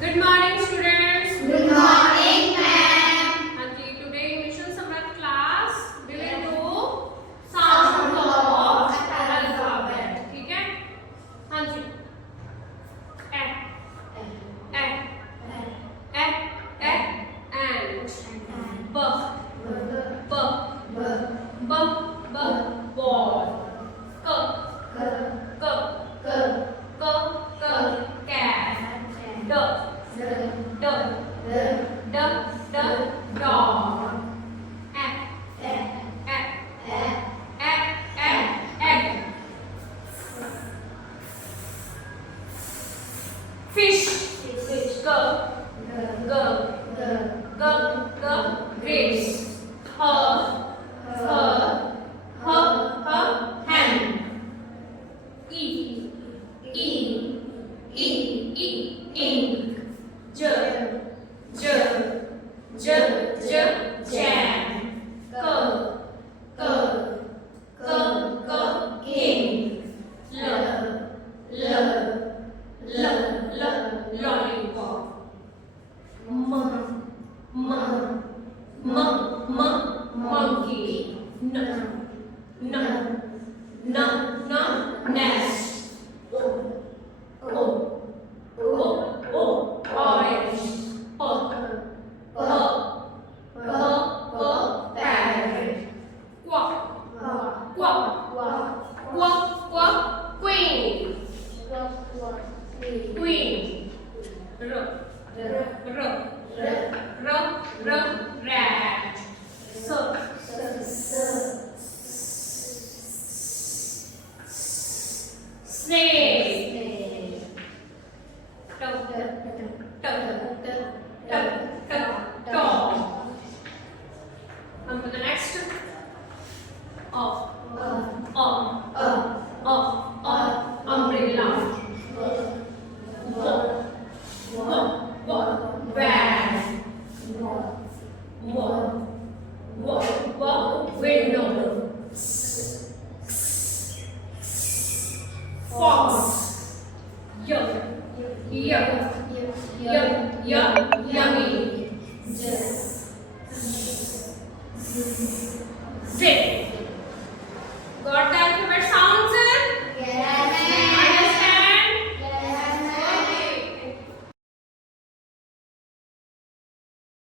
Good morning, students. Good morning, ma'am. Okay, today in Mission Samrat class we will do sound of alphabet. ठीक है? हाँ जी. A, A, A, A, ant. B, B, B, B, ball. K, K, K, K, cat. D, D, D, D, dog. F, F, F, egg. Fish. G, G, G, grapes. H, hen. E, ink. J, jam. K, king. Lollipop. Monkey. Nest. Orange. Parrot. Quack. Queen. Rat. Snake. Dog. On to the next. Umbrella. Van. Window. Fox. Yummy. Zip.